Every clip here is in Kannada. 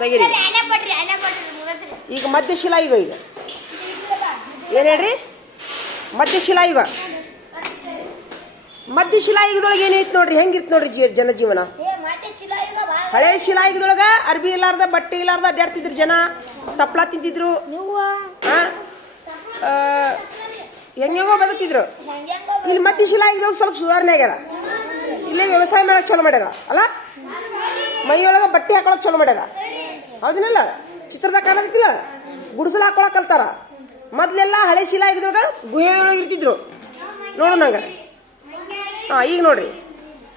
ತೆಗೀರಿ. ಈಗ ಮಧ್ಯಶಿಲ ಈಗ ಮಧ್ಯಶಿಲಾಯುಗ ಈಗ ಏನು ಹೇಳ್ರಿ? ಮಧ್ಯಶಿಲಾಯುಗ ಮಧ್ಯಶಿಲಾಯುಗದೊಳಗೆ ಏನೈತಿ ನೋಡ್ರಿ? ಹೆಂಗಿತ್ತು ನೋಡ್ರಿ ಜೀ ಜನಜೀವನ ಹಳೆ ಶಿಲಾಯುಗದೊಳಗ ಅರ್ಬಿ ಇಲ್ಲಾರ್ದ ಬಟ್ಟೆ ಇಲ್ಲಾರ್ದ ಅಡ್ಡಾಡ್ತಿದ್ರು ಜನ. ತಪ್ಪಲ ತಿಂತಿದ್ರು ಹೆಂಗೆಂಗೋ ಬದುಕಿದ್ರು ಇಲ್ಲಿ ಮಧ್ಯ ಶಿಲಾಯುಗದೊಳಗೆ ಸ್ವಲ್ಪ ಸುಧಾರಣೆ ಆಗ್ಯಾರ. ಇಲ್ಲೇ ವ್ಯವಸಾಯ ಮಾಡಕ್ ಚಲೋ ಮಾಡ್ಯಾರ ಅಲ್ಲ? ಮೈಯೊಳಗೆ ಬಟ್ಟೆ ಹಾಕೊಳಕ್ ಚಲೋ ಮಾಡ್ಯಾರ. ಹೌದಿನಲ್ಲ? ಚಿತ್ರದಾಗ ಕಾಣತಿಲ್ಲ ಗುಡಿಸಲು ಹಾಕೊಳಕ್ ಕಲ್ತಾರ. ಮೊದ್ಲೆಲ್ಲ ಹಳೆ ಶಿಲಾಯುಗದೊಳಗ ಗುಹೆ ಒಳಗೆ ಇರ್ತಿದ್ರು. ನೋಡೋಣ ನಂಗ. ಹಾ, ಈಗ ನೋಡ್ರಿ.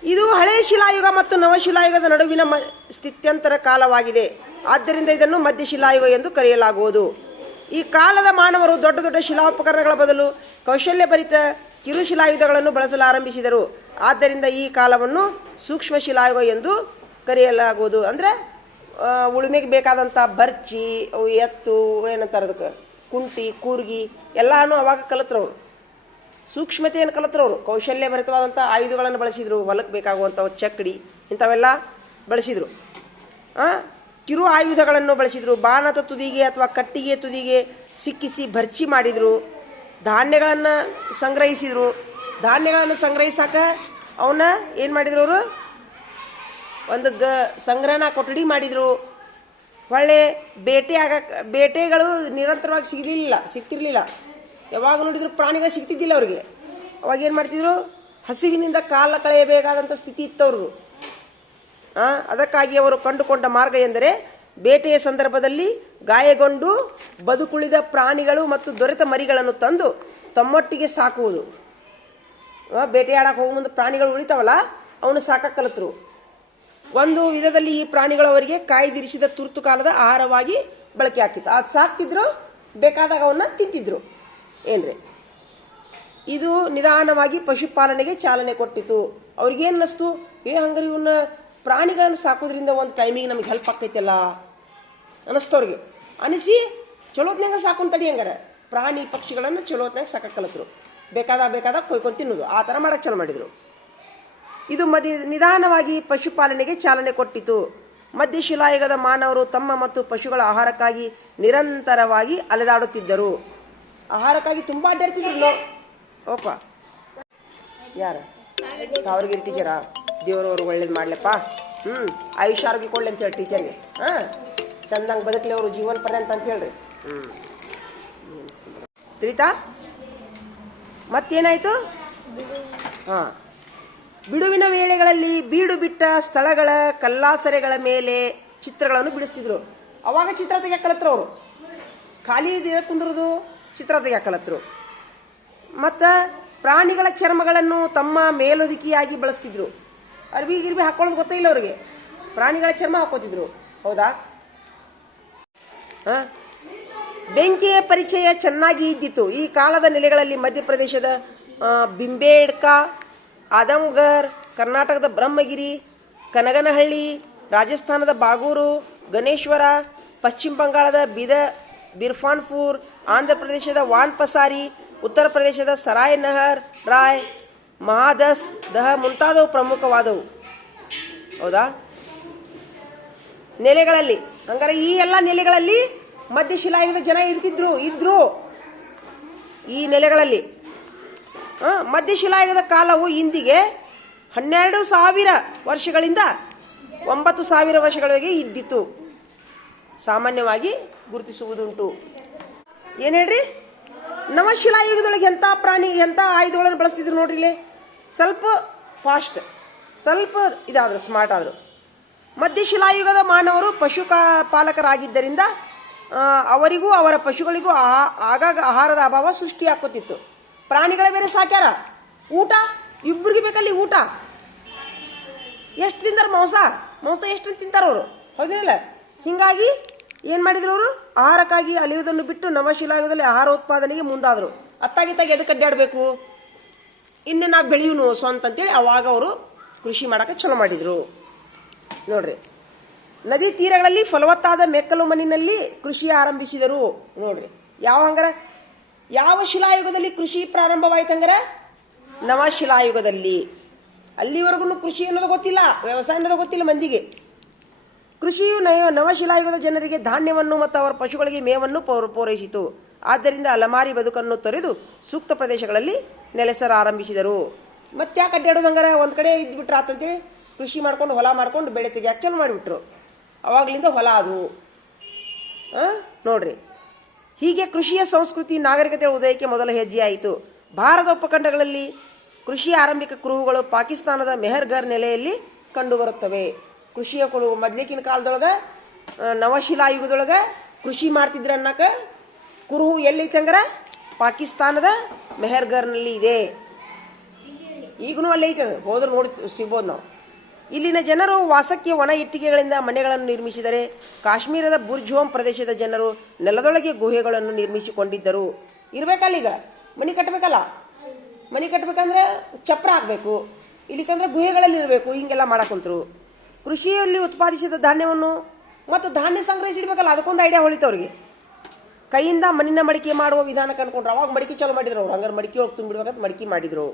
ಇದು ಹಳೆ ಶಿಲಾಯುಗ ಮತ್ತು ನವಶಿಲಾಯುಗದ ನಡುವಿನ ಮ, ಸ್ಥಿತ್ಯಂತರ ಕಾಲವಾಗಿದೆ. ಆದ್ದರಿಂದ ಇದನ್ನು ಮಧ್ಯಶಿಲಾಯುಗ ಎಂದು ಕರೆಯಲಾಗುವುದು. ಈ ಕಾಲದ ಮಾನವರು ದೊಡ್ಡ ದೊಡ್ಡ ಶಿಲಾ ಉಪಕರಣಗಳ ಬದಲು ಕೌಶಲ್ಯಭರಿತ ಕಿರು ಶಿಲಾಯುಧಗಳನ್ನು ಬಳಸಲು ಆರಂಭಿಸಿದರು ಆದ್ದರಿಂದ ಈ ಕಾಲವನ್ನು ಸೂಕ್ಷ್ಮ ಶಿಲಾಯುಗ ಎಂದು ಕರೆಯಲಾಗುವುದು. ಅಂದರೆ ಉಳುಮೆಗೆ ಬೇಕಾದಂಥ ಬರ್ಚಿ ಅವು ಎತ್ತು, ಏನಂತಾರೆ ಅದಕ್ಕೆ? ಕುಂಟಿ, ಕೂರ್ಗಿ, ಎಲ್ಲಾನು ಅವಾಗ ಕಲಿತ್ರವ್ರು ಸೂಕ್ಷ್ಮತೆಯನ್ನು ಕಲಿತರವರು ಕೌಶಲ್ಯ ಭರಿತವಾದಂಥ ಆಯುಧಗಳನ್ನು ಬಳಸಿದ್ರು. ಹೊಲಕ್ಕೆ ಬೇಕಾಗುವಂಥವು ಚಕ್ಕಡಿ ಇಂಥವೆಲ್ಲ ಬಳಸಿದರು. ಕಿರು ಆಯುಧಗಳನ್ನು ಬಳಸಿದರು. ಬಾಣದ ತುದಿಗೆ ಅಥವಾ ಕಟ್ಟಿಗೆ ತುದಿಗೆ ಸಿಕ್ಕಿಸಿ ಭರ್ಚಿ ಮಾಡಿದರು. ಧಾನ್ಯಗಳನ್ನು ಸಂಗ್ರಹಿಸಿದರು. ಧಾನ್ಯಗಳನ್ನು ಸಂಗ್ರಹಿಸಾಕ ಅವನ್ನ ಏನು ಮಾಡಿದ್ರು ಅವರು? ಒಂದು ಗ ಸಂಗ್ರಹಣ ಕೊಠಡಿ ಮಾಡಿದರು. ಒಳ್ಳೆ ಬೇಟೆ ಆಗಕ್ಕೆ ಬೇಟೆಗಳು ನಿರಂತರವಾಗಿ ಸಿಗಲಿಲ್ಲ, ಸಿಗ್ತಿರ್ಲಿಲ್ಲ. ಯಾವಾಗ ನೋಡಿದ್ರು ಪ್ರಾಣಿಗಳು ಸಿಗ್ತಿದ್ದಿಲ್ಲ ಅವ್ರಿಗೆ. ಅವಾಗ ಏನು ಮಾಡ್ತಿದ್ರು? ಹಸಿವಿನಿಂದ ಕಾಲ ಕಳೆಯಬೇಕಾದಂಥ ಸ್ಥಿತಿ ಇತ್ತು ಅವ್ರದ್ದು. ಅದಕ್ಕಾಗಿ ಅವರು ಕಂಡುಕೊಂಡ ಮಾರ್ಗ ಎಂದರೆ ಬೇಟೆಯ ಸಂದರ್ಭದಲ್ಲಿ ಗಾಯಗೊಂಡು ಬದುಕುಳಿದ ಪ್ರಾಣಿಗಳು ಮತ್ತು ದೊರೆತ ಮರಿಗಳನ್ನು ತಂದು ತಮ್ಮೊಟ್ಟಿಗೆ ಸಾಕುವುದು. ಬೇಟೆಯಾಡಕ್ಕೆ ಹೋಗೋ ಮುಂದೆ ಪ್ರಾಣಿಗಳು ಉಳಿತಾವಲ್ಲ, ಅವನು ಸಾಕ ಕಲಿತರು. ಒಂದು ವಿಧದಲ್ಲಿ ಈ ಪ್ರಾಣಿಗಳು ಅವರಿಗೆ ಕಾಯ್ದಿರಿಸಿದ ತುರ್ತು ಕಾಲದ ಆಹಾರವಾಗಿ ಬಳಕೆ ಆಗ್ತಿತ್ತು. ಅದು ಸಾಕ್ತಿದ್ರು, ಬೇಕಾದಾಗ ಅವನ್ನ ತಿಂತಿದ್ರು. ಏನ್ರಿ? ಇದು ನಿಧಾನವಾಗಿ ಪಶುಪಾಲನೆಗೆ ಚಾಲನೆ ಕೊಟ್ಟಿತು ಅವ್ರಿಗೆ ಅನ್ನಿಸ್ತು? ಏ, ಹಂಗಾರೆ ಇವನ್ನ ಪ್ರಾಣಿಗಳನ್ನು ಸಾಕೋದ್ರಿಂದ ಒಂದು ಟೈಮಿಗೆ ನಮ್ಗೆ ಹೆಲ್ಪ್ ಆಕೈತಲ್ಲ ಅನ್ನಿಸ್ತವ್ರಿಗೆ ಅನಿಸಿ ಚಲೋತ್ನಾಗ ಸಾಕೊಂಡು ತಡಿ ಹಂಗಾರೆ. ಪ್ರಾಣಿ ಪಕ್ಷಿಗಳನ್ನು ಚಲೋತ್ನಾಗ ಸಾಕಕ್ಕಲತ್ರು ಕಲಿತರು. ಬೇಕಾದಾಗ ಬೇಕಾದಾಗ ಕೊಯ್ಕೊಂಡು ತಿನ್ನೋದು. ಆ ಥರ ಮಾಡಕ್ಕೆ ಚಾಲು ಮಾಡಿದರು. ಇದು ಮದಿ ನಿಧಾನವಾಗಿ ಪಶುಪಾಲನೆಗೆ ಚಾಲನೆ ಕೊಟ್ಟಿತು. ಮಧ್ಯಶಿಲಾಯುಗದ ಮಾನವರು ತಮ್ಮ ಮತ್ತು ಪಶುಗಳ ಆಹಾರಕ್ಕಾಗಿ ನಿರಂತರವಾಗಿ ಅಲೆದಾಡುತ್ತಿದ್ದರು. ಆಹಾರಕ್ಕಾಗಿ ತುಂಬಾ ಅಡ್ಡಾಡ್ತಿದ್ರು ಓಪ ಯಾರ? ಸಾವಿರಗಿರಿ ಟೀಚರಾ ಅವರು ಒಳ್ಳೇದು ಮಾಡ್ಲಪ್ಪ. ಹ್ಮ್ ಆಯುಷ್ಯ ಆರೋಗ್ಯ ಕೊಡ್ಲಿ ಅಂತ ಹೇಳಿ ಟೀಚರ್ಗೆ ಹಾಂ, ಚಂದಂಗ್ ಬದುಕಲಿ ಅವರು ಜೀವನ ಪರ್ಯಂತ ಅಂತ ಹೇಳ್ರಿ. ಹ್ಮ್. ತ್ರಿತಾ, ಮತ್ತೇನಾಯ್ತು? ಹಾಂ. ಬಿಡುವಿನ ವೇಳೆಗಳಲ್ಲಿ ಬೀಡು ಬಿಟ್ಟ ಸ್ಥಳಗಳ ಕಲ್ಲಾಸರೆಗಳ ಮೇಲೆ ಚಿತ್ರಗಳನ್ನು ಬಿಡಿಸ್ತಿದ್ರು. ಅವಾಗ ಚಿತ್ರ ತೆಗಿಯಕ್ಕೆ ಅವರು. ಖಾಲಿ ಕುಂದ್ರದು ಚಿತ್ರ ತೆಗೆಯಕ್ಕಲತ್ರು ಮತ್ತು ಪ್ರಾಣಿಗಳ ಚರ್ಮಗಳನ್ನು ತಮ್ಮ ಮೇಲೊದಿಕೆಯಾಗಿ ಬಳಸ್ತಿದ್ರು. ಅರ್ಬಿ ಗಿರ್ಬಿ ಹಾಕೊಳ್ಳೋದು ಗೊತ್ತಿಲ್ಲ ಅವರಿಗೆ. ಪ್ರಾಣಿಗಳ ಚರ್ಮ ಹಾಕೋತಿದ್ರು. ಹೌದಾ? ಹಾಂ? ಬೆಂಕಿಯ ಪರಿಚಯ ಚೆನ್ನಾಗಿ ಇದ್ದಿತ್ತು. ಈ ಕಾಲದ ನೆಲೆಗಳಲ್ಲಿ ಮಧ್ಯಪ್ರದೇಶದ ಬಿಂಬೇಡ್ಕ ಆದಮ್ಗರ್, ಕರ್ನಾಟಕದ ಬ್ರಹ್ಮಗಿರಿ, ಕನಗನಹಳ್ಳಿ, ರಾಜಸ್ಥಾನದ ಬಾಗೂರು, ಗಣೇಶ್ವರ, ಪಶ್ಚಿಮ ಬಂಗಾಳದ ಬಿದ, ಬಿರ್ಫಾನ್ಪುರ್ ಆಂಧ್ರ ಪ್ರದೇಶದ ವಾನ್ಪಸಾರಿ, ಉತ್ತರ ಪ್ರದೇಶದ ಸರಾಯ್ ನಹರ್ ರಾಯ್, ಮಹಾದಸ್, ದಹ ಮುಂತಾದವು ಪ್ರಮುಖವಾದವು. ಹೌದಾ? ನೆಲೆಗಳಲ್ಲಿ, ಹಂಗಾರೆ ಈ ಎಲ್ಲ ನೆಲೆಗಳಲ್ಲಿ ಮಧ್ಯಶಿಲಾಯುಗದ ಜನ ಇರ್ತಿದ್ರು, ಇದ್ರು. ಈ ನೆಲೆಗಳಲ್ಲಿ ಮಧ್ಯಶಿಲಾಯುಗದ ಕಾಲವು ಇಂದಿಗೆ ಹನ್ನೆರಡು ಸಾವಿರ ವರ್ಷಗಳಿಂದ ಒಂಬತ್ತು ಸಾವಿರ ವರ್ಷಗಳವರೆಗೆ ಇದ್ದಿತ್ತು. ಸಾಮಾನ್ಯವಾಗಿ ಗುರುತಿಸುವುದುಂಟು. ಏನು ಹೇಳ್ರಿ? ನವಶಿಲಾಯುಗದೊಳಗೆ ಎಂಥ ಪ್ರಾಣಿ ಎಂಥ ಆಯುಧಗಳನ್ನು ಬಳಸ್ತಿದ್ರು ನೋಡ್ರಿ ಇಲ್ಲಿ? ಸ್ವಲ್ಪ ಫಾಸ್ಟ್ ಸ್ವಲ್ಪ ಇದಾದರು ಸ್ಮಾರ್ಟ್ ಆದರು. ಮಧ್ಯಶಿಲಾಯುಗದ ಮಾನವರು ಪಶು ಕಾ- ಪಾಲಕರಾಗಿದ್ದರಿಂದ ಅವರಿಗೂ ಅವರ ಪಶುಗಳಿಗೂ ಆಗಾಗ ಆಹಾರದ ಅಭಾವ ಸೃಷ್ಟಿ ಆಕೋತಿತ್ತು ಪ್ರಾಣಿಗಳ ಬೇರೆ ಸಾಕ್ಯಾರ. ಊಟ? ಇಬ್ಬರಿಗೆ ಬೇಕಲ್ಲಿ ಊಟ? ಎಷ್ಟು ತಿಂತಾರೆ ಮಾಂಸ? ಮಾಂಸ ಎಷ್ಟು ತಿಂತಾರ ಅವರು? ಹೌದಿಲ್ಲ ಹಿಂಗಾಗಿ ಏನು ಮಾಡಿದ್ರು ಅವರು? ಆಹಾರಕ್ಕಾಗಿ ಅಲಿಯುವುದನ್ನು ಬಿಟ್ಟು ನವಶಿಲಾಯುಗದಲ್ಲಿ ಆಹಾರ ಉತ್ಪಾದನೆಗೆ ಮುಂದಾದರು. ಅತ್ತಾಗಿತ್ತಾಗಿ ಎದಕ್ಕೆ ಅಡ್ಡಾಡಬೇಕು? ಇನ್ನು ನಾವು ಬೆಳೆಯುನು ಸ್ವಂತ ಅಂತೇಳಿ ಅವಾಗ ಅವರು ಕೃಷಿ ಮಾಡೋಕ್ಕೆ ಚಲೋ ಮಾಡಿದರು. ನೋಡ್ರಿ. ನದಿ ತೀರಗಳಲ್ಲಿ ಫಲವತ್ತಾದ ಮೆಕ್ಕಲು ಮಣ್ಣಿನಲ್ಲಿ ಕೃಷಿ ಆರಂಭಿಸಿದರು. ನೋಡ್ರಿ. ಯಾವ ಹಂಗಾರ? ಯಾವ ಶಿಲಾಯುಗದಲ್ಲಿ ಕೃಷಿ ಪ್ರಾರಂಭವಾಯ್ತು ಹಂಗಾರ ನವ ಶಿಲಾಯುಗದಲ್ಲಿ. ಅಲ್ಲಿವರೆಗೂ ಕೃಷಿ ಅನ್ನೋದು ಗೊತ್ತಿಲ್ಲ, ವ್ಯವಸಾಯ ಅನ್ನೋದು ಗೊತ್ತಿಲ್ಲ ಮಂದಿಗೆ. ಕೃಷಿಯು ನಯ ನವಶಿಲಾಯುಗದ ಜನರಿಗೆ ಧಾನ್ಯವನ್ನು ಮತ್ತು ಅವರ ಪಶುಗಳಿಗೆ ಮೇವನ್ನು ಪೌರ- ಪೂರೈಸಿತು. ಆದ್ದರಿಂದ ಅಲಮಾರಿ ಬದುಕನ್ನು ತೊರೆದು ಸೂಕ್ತ ಪ್ರದೇಶಗಳಲ್ಲಿ ನೆಲೆಸರ ಆರಂಭಿಸಿದರು ಮತ್ತೆ ಯಾಕೆ ಅಡ್ಡಾಡೋದು ಹಂಗಾರ? ಒಂದು ಕಡೆ ಇದ್ಬಿಟ್ರ ಆತಂತೇಳಿ ಕೃಷಿ ಮಾಡ್ಕೊಂಡು, ಹೊಲ ಮಾಡ್ಕೊಂಡು ಬೆಳೆ ತೆಗಿಯಾಕೆ ಚಾಲು ಮಾಡಿಬಿಟ್ರು. ಅವಾಗಲಿಂದ ಹೊಲ ಅದು. ಹಾಂ ನೋಡ್ರಿ. ಹೀಗೆ ಕೃಷಿಯ ಸಂಸ್ಕೃತಿ ನಾಗರಿಕತೆಯ ಉದಯಕ್ಕೆ ಮೊದಲ ಹೆಜ್ಜೆಯಾಯಿತು. ಭಾರತ ಉಪಖಂಡಗಳಲ್ಲಿ ಕೃಷಿ ಆರಂಭಿಕ ಕುರುಹುಗಳು ಪಾಕಿಸ್ತಾನದ ಮೆಹರ್ಗರ್ ನೆಲೆಯಲ್ಲಿ ಕಂಡುಬರುತ್ತವೆ. ಕೃಷಿಯ ಕುರುಹು ಮೊದ್ಲಿಕಿನ ಕಾಲದೊಳಗೆ ನವಶಿಲಾ ನವಶಿಲಾಯುಗದೊಳಗೆ ಕೃಷಿ ಮಾಡ್ತಿದ್ರೆ ಅನ್ನಕ ಕುರುಹು ಎಲ್ಲಿ ಹಂಗಾರ ಪಾಕಿಸ್ತಾನದ ಮೆಹರ್ಗರ್ನಲ್ಲಿ ಇದೆ. ಈಗನೂ ಅಲ್ಲೇ ಐತೆ ಹೋದ್ರೆ ನೋಡಿ, ಸಿಗ್ಬೋದು ನಾವು. ಇಲ್ಲಿನ ಜನರು ವಾಸಕ್ಕೆ ಒಣ ಇಟ್ಟಿಗೆಗಳಿಂದ ಮನೆಗಳನ್ನು ನಿರ್ಮಿಸಿದರೆ ಕಾಶ್ಮೀರದ ಬುರ್ಜೋಮ್ ಪ್ರದೇಶದ ಜನರು ನೆಲದೊಳಗೆ ಗುಹೆಗಳನ್ನು ನಿರ್ಮಿಸಿಕೊಂಡಿದ್ದರು. ಇರ್ಬೇಕಲ್ಲ ಈಗ ಮನೆ ಕಟ್ಟಬೇಕಲ್ಲ ಮನೆ ಕಟ್ಟಬೇಕಂದ್ರೆ ಚಪ್ರ ಹಾಕಬೇಕು. ಇಲ್ಲಿಕಂದ್ರೆ ಗುಹೆಗಳಲ್ಲಿ ಇರಬೇಕು. ಹಿಂಗೆಲ್ಲ ಮಾಡಕ್ಕಂತರು ಕೃಷಿಯಲ್ಲಿ ಉತ್ಪಾದಿಸಿದ ಧಾನ್ಯವನ್ನು ಮತ್ತು ಧಾನ್ಯ ಸಂಗ್ರಹಿಸಿಡ್ಬೇಕಲ್ಲ, ಅದಕ್ಕೊಂದು ಐಡಿಯಾ ಹೊಳಿತು ಅವ್ರಿಗೆ. ಕೈಯಿಂದ ಮಣ್ಣಿನ ಮಡಿಕೆ ಮಾಡುವ ವಿಧಾನ ಕಂಡುಕೊಂಡ್ರು. ಅವಾಗ ಮಡಿಕೆ ಚಾಲೂ ಮಾಡಿದ್ರು ಅವ್ರು. ಹಂಗಾರೆ ಮಡಿಕೆ ಹೋಗಿ ತುಂಬಿಡ್ಬೇಕಂತ ಮಡಿಕೆ ಮಾಡಿದ್ರು.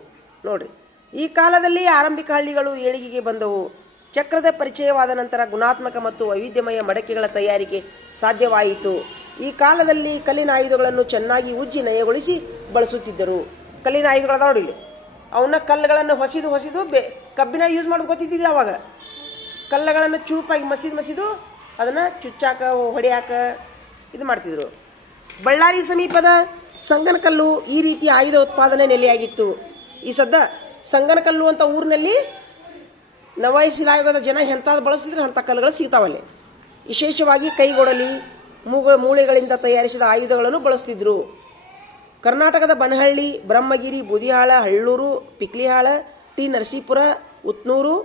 ನೋಡ್ರಿ. ಈ ಕಾಲದಲ್ಲಿ ಆರಂಭಿಕ ಹಳ್ಳಿಗಳು ಏಳಿಗೆಗೆ ಬಂದವು. ಚಕ್ರದ ಪರಿಚಯವಾದ ನಂತರ ಗುಣಾತ್ಮಕ ಮತ್ತು ವೈವಿಧ್ಯಮಯ ಮಡಕೆಗಳ ತಯಾರಿಕೆ ಸಾಧ್ಯವಾಯಿತು. ಈ ಕಾಲದಲ್ಲಿ ಕಲ್ಲಿನ ಆಯುಧಗಳನ್ನು ಚೆನ್ನಾಗಿ ಉಜ್ಜಿ ನಯಗೊಳಿಸಿ ಬಳಸುತ್ತಿದ್ದರು. ಕಲ್ಲಿನ ಆಯುಧಗಳ ನೋಡಿಲಿ ಅವನ್ನ ಕಲ್ಲುಗಳನ್ನು ಹೊಸಿದು ಹೊಸಿದು ಬೆ ಕಬ್ಬಿನ ಯೂಸ್ ಮಾಡೋದು ಗೊತ್ತಿದ್ದಿಲ್ಲ ಅವಾಗ. ಕಲ್ಲುಗಳನ್ನು ಚೂಪಾಗಿ ಮಸಿದು ಮಸಿದು ಅದನ್ನು ಚುಚ್ಚಾಕ, ಹೊಡೆಯಾಕ ಇದು ಮಾಡ್ತಿದ್ರು. ಬಳ್ಳಾರಿ ಸಮೀಪದ ಸಂಗನಕಲ್ಲು ಈ ರೀತಿ ಆಯುಧ ಉತ್ಪಾದನೆ ನೆಲೆಯಾಗಿತ್ತು. ಈ ಸದ್ದ ಸಂಗನಕಲ್ಲು ಅಂತ ಊರಿನಲ್ಲಿ ನವಶಿಲಾಯುಗದ ಜನ ಎಂಥದ್ದು ಬಳಸಿದ್ರೆ ಅಂಥ ಕಲ್ಲುಗಳು ಸಿಗ್ತಾವಲ್ಲಿ. ವಿಶೇಷವಾಗಿ ಕೈಗೊಡಲಿ, ಮೂಗ, ಮೂಳೆಗಳಿಂದ ತಯಾರಿಸಿದ ಆಯುಧಗಳನ್ನು ಬಳಸ್ತಿದ್ರು. ಕರ್ನಾಟಕದ ಬನಹಳ್ಳಿ, ಬ್ರಹ್ಮಗಿರಿ, ಬುದಿಹಾಳ, ಹಳ್ಳೂರು, ಪಿಕ್ಲಿಹಾಳ, ಟಿ ನರಸೀಪುರ, ಉತ್ನೂರು,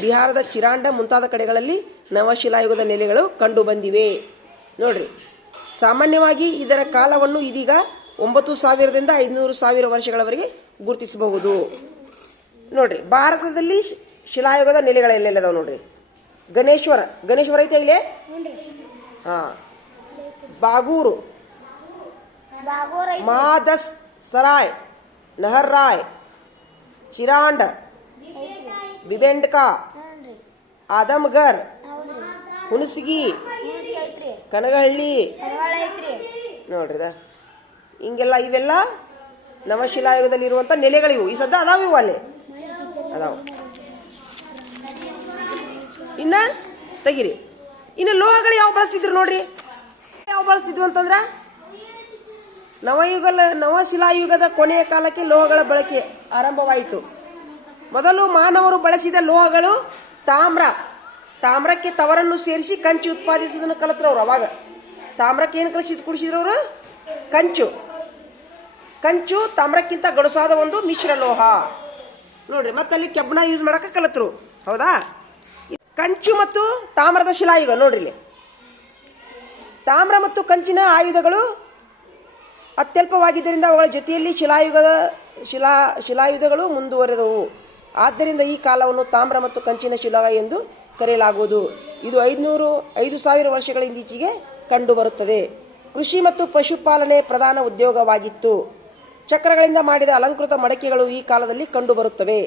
ಬಿಹಾರದ ಚಿರಾಂಡ ಮುಂತಾದ ಕಡೆಗಳಲ್ಲಿ ನವಶಿಲಾಯುಗದ ನೆಲೆಗಳು ಕಂಡುಬಂದಿವೆ ನೋಡ್ರಿ, ಸಾಮಾನ್ಯವಾಗಿ ಇದರ ಕಾಲವನ್ನು ಇದೀಗ ಒಂಬತ್ತು ಸಾವಿರದಿಂದ ಐದುನೂರು ಸಾವಿರ ವರ್ಷಗಳವರೆಗೆ ಗುರುತಿಸಬಹುದು. ನೋಡ್ರಿ ಭಾರತದಲ್ಲಿ ಶಿಲಾಯುಗದ ನೆಲೆಗಳು ಎಲ್ಲೆಲ್ಲದಾವ ನೋಡ್ರಿ? ಗಣೇಶ್ವರ ಗಣೇಶ್ವರ ಐತೆ ಇಲ್ಲೇ? ಹಾಂ. ಬಾಗೂರು. ಮಾದಸ್ ಸರಾಯ್ ನಹರ್ ರಾಯ್ ಚಿರಾಂಡ ಬಿಬೆಂಡ್ಕಾ ಆದಮ್ಗರ್ ಹುಣಸಗಿ ಕನಗಹಳ್ಳಿ ನೋಡ್ರಿದ? ಹಿಂಗೆಲ್ಲ ಇವೆಲ್ಲ ನವಶಿಲಾಯುಗದಲ್ಲಿ ಇರುವಂತ ನೆಲೆಗಳಿವು. ಈ ಸದ್ದ ಅದಾವ ಇವು ಅಲ್ಲಿ. ಅದಾವ. ಇನ್ನ, ತೆಗಿರಿ. ಇನ್ನು ಲೋಹಗಳು ಯಾವ ಬಳಸಿದ್ರು ನೋಡ್ರಿ? ಯಾವ ಬಳಸಿದ್ವು ಅಂತಂದ್ರ? ನವಯುಗ ನವಶಿಲಾಯುಗದ ಕೊನೆಯ ಕಾಲಕ್ಕೆ ಲೋಹಗಳ ಬಳಕೆ ಆರಂಭವಾಯಿತು. ಮೊದಲು ಮಾನವರು ಬಳಸಿದ ಲೋಹಗಳು ತಾಮ್ರ. ತಾಮ್ರಕ್ಕೆ ತವರನ್ನು ಸೇರಿಸಿ ಕಂಚು ಉತ್ಪಾದಿಸೋದನ್ನು ಕಲಿತ್ರು ಅವರು ಅವಾಗ. ತಾಮ್ರಕ್ಕೆ ಏನು ಕಲಿಸಿದ್ ಕುಡಿಸಿದ್ರು ಅವರು? ಕಂಚು. ಕಂಚು ತಾಮ್ರಕ್ಕಿಂತ ಗಡುಸಾದ ಒಂದು ಮಿಶ್ರ ಲೋಹ. ನೋಡ್ರಿ, ಮತ್ತೆ ಅಲ್ಲಿ ಕೆಬ್ಬಣ ಯೂಸ್ ಮಾಡಕ ಕಲತ್ರು. ಹೌದಾ? ಕಂಚು ಮತ್ತು ತಾಮ್ರದ ಶಿಲಾಯುಗ ನೋಡ್ರಿ ಇಲ್ಲಿ. ತಾಮ್ರ ಮತ್ತು ಕಂಚಿನ ಆಯುಧಗಳು ಅತ್ಯಲ್ಪವಾಗಿದ್ದರಿಂದ ಅವುಗಳ ಜೊತೆಯಲ್ಲಿ ಶಿಲಾಯುಗದ ಶಿಲಾ ಶಿಲಾಯುಧಗಳು ಮುಂದುವರೆದವು. ಆದ್ದರಿಂದ ಈ ಕಾಲವನ್ನು ತಾಮ್ರ ಮತ್ತು ಕಂಚಿನ ಶಿಲಾ ಎಂದು ಕರೆಯಲಾಗುವುದು. ಇದು ಐದುನೂರು, ಐದು ಸಾವಿರ ವರ್ಷಗಳಿಂದೀಚೆಗೆ ಕಂಡುಬರುತ್ತದೆ. ಕೃಷಿ ಮತ್ತು ಪಶುಪಾಲನೆ ಪ್ರಧಾನ ಉದ್ಯೋಗವಾಗಿತ್ತು. ಚಕ್ರಗಳಿಂದ ಮಾಡಿದ ಅಲಂಕೃತ ಮಡಕೆಗಳು ಈ ಕಾಲದಲ್ಲಿ ಕಂಡುಬರುತ್ತವೆ.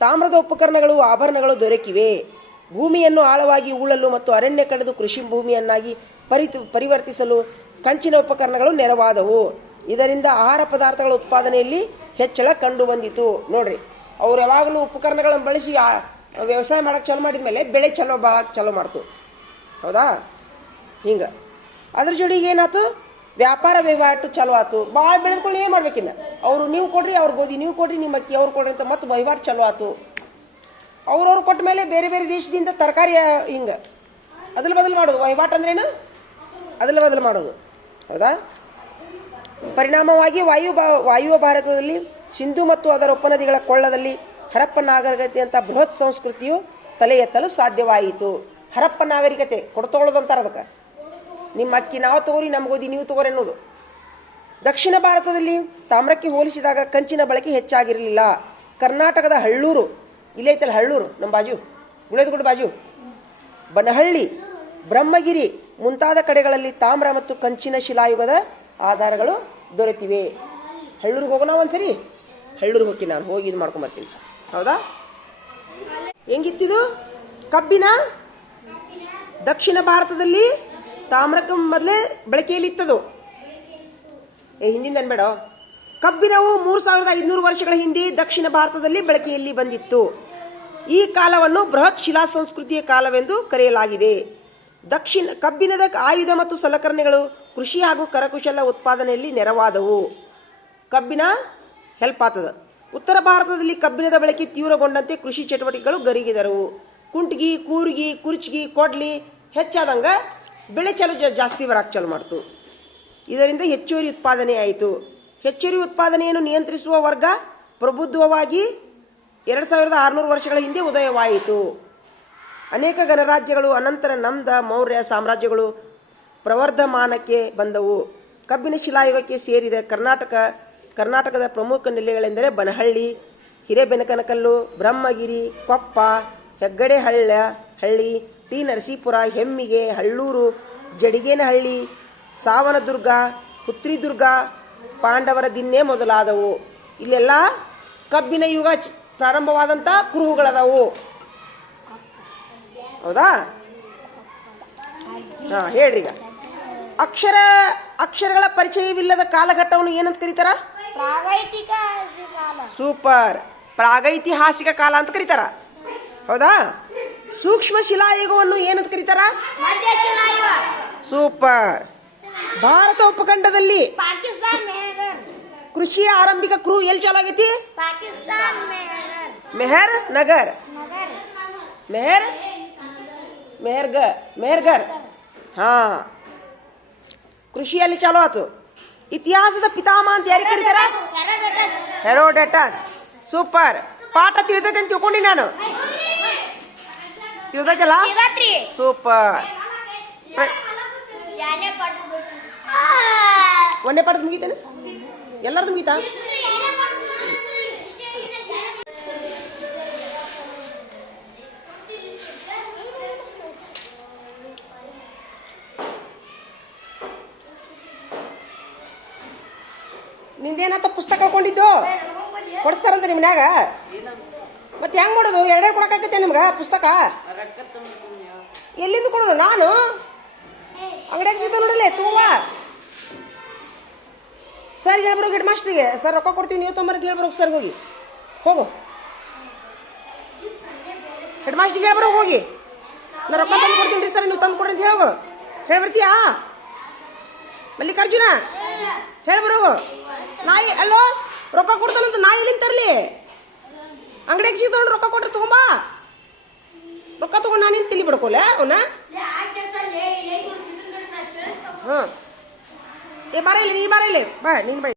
ತಾಮ್ರದ ಉಪಕರಣಗಳು, ಆಭರಣಗಳು ದೊರಕಿವೆ. ಭೂಮಿಯನ್ನು ಆಳವಾಗಿ ಉಳಲು ಮತ್ತು ಅರಣ್ಯ ಕಡಿದು ಕೃಷಿ ಭೂಮಿಯನ್ನಾಗಿ ಪರಿತು, ಪರಿವರ್ತಿಸಲು ಕಂಚಿನ ಉಪಕರಣಗಳು ನೆರವಾದವು. ಇದರಿಂದ ಆಹಾರ ಪದಾರ್ಥಗಳ ಉತ್ಪಾದನೆಯಲ್ಲಿ ಹೆಚ್ಚಳ ಕಂಡು ಬಂದಿತು ನೋಡ್ರಿ, ಅವ್ರು ಯಾವಾಗಲೂ ಉಪಕರಣಗಳನ್ನು ಬಳಸಿ ವ್ಯವಸಾಯ ಮಾಡಕ್ಕೆ ಚಾಲು ಮಾಡಿದ ಮೇಲೆ ಬೆಳೆ ಚಲೋ ಭಾಳ ಚಾಲು ಮಾಡ್ತು. ಹೌದಾ? ಹಿಂಗೆ. ಅದ್ರ ಜೋಡಿಗೆ ಏನಾಯ್ತು? ವ್ಯಾಪಾರ ವಹಿವಾಟು ಚಲೋ ಆಯ್ತು ಭಾಳ ಬೆಳೆದ್ಕೊಂಡು ಏನು ಮಾಡ್ಬೇಕಿನ್ನ. ಅವರು ನೀವು ಕೊಡ್ರಿ, ಅವ್ರ ಗೋಧಿ ನೀವು ಕೊಡ್ರಿ, ನಿಮ್ಮ ಅಕ್ಕಿ ಅವ್ರು ಕೊಡ್ರಿ ಅಂತ ಮತ್ತೆ ವಹಿವಾಟು ಚಲೋ ಆಯ್ತು ಅವ್ರವ್ರು ಕೊಟ್ಟ ಮೇಲೆ ಬೇರೆ ಬೇರೆ ದೇಶದಿಂದ ತರಕಾರಿ ಹಿಂಗೆ. ಅದಲು ಬದಲು ಮಾಡೋದು. ವಹಿವಾಟು ಅಂದ್ರೇನು? ಅದಲು ಬದಲು ಮಾಡೋದು. ಹೌದಾ? ಪರಿಣಾಮವಾಗಿ ವಾಯು ವಾಯುವ ಭಾರತದಲ್ಲಿ, ಸಿಂಧು ಮತ್ತು ಅದರ ಉಪನದಿಗಳ ಕೊಳ್ಳದಲ್ಲಿ ಹರಪ್ಪ ನಾಗರಿಕತೆ ಅಂತ ಬೃಹತ್ ಸಂಸ್ಕೃತಿಯು ತಲೆ ಎತ್ತಲು ಸಾಧ್ಯವಾಯಿತು. ಹರಪ್ಪ ನಾಗರಿಕತೆ, ಕೊಡ್ತೊಳ್ಳೋದಂತಾರೆ ಅದಕ್ಕೆ. ನಿಮ್ಮ ಅಕ್ಕಿ ನಾವು ತಗೋರಿ ನಮಗೋದಿ ನೀವು ತಗೋರಿ ಅನ್ನೋದು. ದಕ್ಷಿಣ ಭಾರತದಲ್ಲಿ ತಾಮ್ರಕ್ಕೆ ಹೋಲಿಸಿದಾಗ ಕಂಚಿನ ಬಳಕೆ ಹೆಚ್ಚಾಗಿರಲಿಲ್ಲ. ಕರ್ನಾಟಕದ ಹಳ್ಳೂರು ಇಲ್ಲೇ ಐತಲ್ಲ ಹಳ್ಳೂರು, ನಮ್ಮ ಬಾಜು ಗುಳೇದಗುಡ್ಡ ಬಾಜು, ಬನಹಳ್ಳಿ, ಬ್ರಹ್ಮಗಿರಿ ಮುಂತಾದ ಕಡೆಗಳಲ್ಲಿ ತಾಮ್ರ ಮತ್ತು ಕಂಚಿನ ಶಿಲಾಯುಗದ ಆಧಾರಗಳು ದೊರೆತಿವೆ. ಹಳ್ಳೂರಿಗೆ ಹೋಗೋಣ ಒಂದ್ಸರಿ? ಹಳ್ಳೂರಿಗೆ ಹೋಗಿ ನಾನು ಹೋಗಿ ಇದು ಮಾಡ್ಕೊಂಬರ್ತೀನಿ ಹೌದಾ? ಹೆಂಗಿತ್ತಿದು ಕಬ್ಬಿನ? ದಕ್ಷಿಣ ಭಾರತದಲ್ಲಿ ತಾಮ್ರಕ್ಕೆ ಮೊದಲೇ ಬಳಕೆಯಲ್ಲಿ ಇತ್ತದು. ಏ, ಹಿಂದಿಂದ ಅನ್ಬೇಡ. ಕಬ್ಬಿನವು ಮೂರು ಸಾವಿರದ ಐದುನೂರು ವರ್ಷಗಳ ಹಿಂದೆ ದಕ್ಷಿಣ ಭಾರತದಲ್ಲಿ ಬಳಕೆಯಲ್ಲಿ ಬಂದಿತ್ತು. ಈ ಕಾಲವನ್ನು ಬೃಹತ್ ಶಿಲಾ ಸಂಸ್ಕೃತಿಯ ಕಾಲವೆಂದು ಕರೆಯಲಾಗಿದೆ. ದಕ್ಷಿಣ, ಕಬ್ಬಿನದ ಆಯುಧ ಮತ್ತು ಸಲಕರಣೆಗಳು ಕೃಷಿ ಹಾಗೂ ಕರಕುಶಲ ಉತ್ಪಾದನೆಯಲ್ಲಿ ನೆರವಾದವು. ಕಬ್ಬಿನ ಹೆಲ್ಪ್ ಆತದ. ಉತ್ತರ ಭಾರತದಲ್ಲಿ ಕಬ್ಬಿಣದ ಬಳಕೆ ತೀವ್ರಗೊಂಡಂತೆ ಕೃಷಿ ಚಟುವಟಿಕೆಗಳು ಗರಿಗಿದರು. ಕುಂಟ್ಗಿ, ಕೂರ್ಗಿ, ಕುರ್ಚ್ಗಿ, ಕೊಡ್ಲಿ ಹೆಚ್ಚಾದಂಗ ಬೆಳೆ ಚಲು ಜಾಸ್ತಿ ಬರಕ್ಕೆ ಚಾಲು ಮಾಡ್ತು. ಇದರಿಂದ ಹೆಚ್ಚುವರಿ ಉತ್ಪಾದನೆ ಆಯಿತು. ಹೆಚ್ಚುವರಿ ಉತ್ಪಾದನೆಯನ್ನು ನಿಯಂತ್ರಿಸುವ ವರ್ಗ ಪ್ರಬುದ್ಧವಾಗಿ ಎರಡು ಸಾವಿರದ ಆರುನೂರು ವರ್ಷಗಳ ಹಿಂದೆ ಉದಯವಾಯಿತು. ಅನೇಕ ಗಣರಾಜ್ಯಗಳು ಅನಂತರ ನಂದ, ಮೌರ್ಯ ಸಾಮ್ರಾಜ್ಯಗಳು ಪ್ರವರ್ಧಮಾನಕ್ಕೆ ಬಂದವು. ಕಬ್ಬಿನ ಶಿಲಾಯುಗಕ್ಕೆ ಸೇರಿದ ಕರ್ನಾಟಕ, ಕರ್ನಾಟಕದ ಪ್ರಮುಖ ನೆಲೆಗಳೆಂದರೆ ಬನಹಳ್ಳಿ, ಹಿರೇಬೆನಕನಕಲ್ಲು, ಬ್ರಹ್ಮಗಿರಿ, ಕೊಪ್ಪ, ಹೆಗ್ಗಡೆಹಳ್ಳ, ಹಳ್ಳಿ ಟಿ ನರಸೀಪುರ ಹೆಮ್ಮಿಗೆ ಹಳ್ಳೂರು ಜಡಿಗೇನಹಳ್ಳಿ ಸಾವನದುರ್ಗ ಹುತ್ರಿದುರ್ಗ ಪಾಂಡವರ ದಿನ್ನೆ ಮೊದಲಾದವು. ಇಲ್ಲೆಲ್ಲ ಕಬ್ಬಿನ ಯುಗ ಪ್ರಾರಂಭವಾದಂಥ ಕುರುಹುಗಳದಾವು. ಹೌದಾ? ಹಾ ಹೇಳ್ರಿ ಈಗ ಅಕ್ಷರ ಅಕ್ಷರಗಳ ಪರಿಚಯವಿಲ್ಲದ ಕಾಲಘಟ್ಟವನ್ನು ಏನಂತ ಕರೀತಾರ? ಸೂಪರ್. ಪ್ರಾಗೈತಿಹಾಸಿಕ ಕಾಲ ಅಂತ ಕರೀತಾರ. ಹೌದಾ? ಸೂಕ್ಷ್ಮ ಶಿಲಾಯುಗವನ್ನು ಏನಂತ ಕರೀತಾರ? ಸೂಪರ್. ಭಾರತ ಉಪಖಂಡದಲ್ಲಿ ಕೃಷಿಯ ಆರಂಭಿಕ ಕ್ರೂ ಎಲ್ಲಿ ಚಾಲು ಆಗೈತಿ? ಮೆಹರ್ ನಗರ್. ಮೆಹರ್? ಮೆಹರ್ಗ ಮೆಹರ್ಗರ್. ಹಾ. ಕೃಷಿಯಲ್ಲಿ ಚಾಲು ಆತು? ಇತಿಹಾಸದ ಪಿತಾಮಹ ಅಂತ ಯಾರಿಗೆ ಕರೀತಾರ? ಹೆರೋಡೋಟಸ್. ಹೆರೋಡಟಸ್. ಸೂಪರ್. ಪಾಠ ತಿಳಿದೈತೆ ಅಂತ ತಿಳ್ಕೊಂಡಿ ನಾನು ತಿಳಿದೈತಲ್ಲ ಸೂಪರ್ ಒಂದೇ ಪಾಠದ ಮುಗೀತೇನೆ? ಎಲ್ಲರದು ಮುಗೀತಾ? ನಿಂದೇನಾತ ಪುಸ್ತಕ ಕೊಂಡಿದ್ದು ಕೊಡ್ಸಾರಂತ ನಿಮ್ಮ ಮನ್ಯಾಗ? ಮತ್ತೆ ಹೆಂಗ್ ಮಾಡೋದು? ಎರಡೇ ಕೊಡಕ್ಕಾಗತ್ತೆ ನಿಮ್ಗೆ ಪುಸ್ತಕ? ಎಲ್ಲಿಂದ ಕೊಡೋಣ ನಾನು? ಅಂಗಡಿಯಾಗ ಸಿಗ್ತಾವ ನೋಡಲೇ, ತುಂಬ. ಸರ್ ಹೇಳ್ಬರೋ ಹೆಡ್ ಮಾಸ್ಟ್ರಿಗೆ ಸರ್, ರೊಕ್ಕ ಕೊಡ್ತೀವಿ, ನೀವು ತೊಂಬರ್ ಅಂತ ಹೇಳ್ಬರೋ ಸರ್ ಹೋಗಿ. ಹೋಗು. ಹೆಡ್ ಮಾಸ್ಟ್ರಿಗೆ ಹೇಳ್ಬರೋ ಹೋಗಿ. ನಾ ರೊಕ್ಕ ತಂದು ಕೊಡ್ತೀನಿ ರೀ ಸರ್, ನೀವು ತಂದು ಕೊಡ್ರಿ ಅಂತ ಹೇಳೋಗು. ಹೇಳ್ಬರ್ತೀಯಾ? ಮಲ್ಲಿಕಾರ್ಜುನ? ಹೇಳ್ಬರೋ ನಾಯಿ, ಅಲ್ಲೋ, ರೊಕ್ಕ ಕೊಡ್ತಾನಂತ ನಾ ಎಲ್ಲಿಂದ ತರಲಿ? ಅಂಗಡಿಯಾಗ ಸಿಗ್ತಾವ ರೊಕ್ಕ ಕೊಟ್ರೆ ತಗೊಂಬಾ. ರೊಕ್ಕ ತಗೊಂಡು ನಾನೇನು ತಿಳಿ ಬಿಡ್ಕೋಲೆ ಅವನ? ಹಾಂ. ಏ ಬಾರ ಇಲ್ಲಿ ನೀ ಬಾರ ಇಲ್ಲಿ. ಬಾ ನೀನು ಬಾ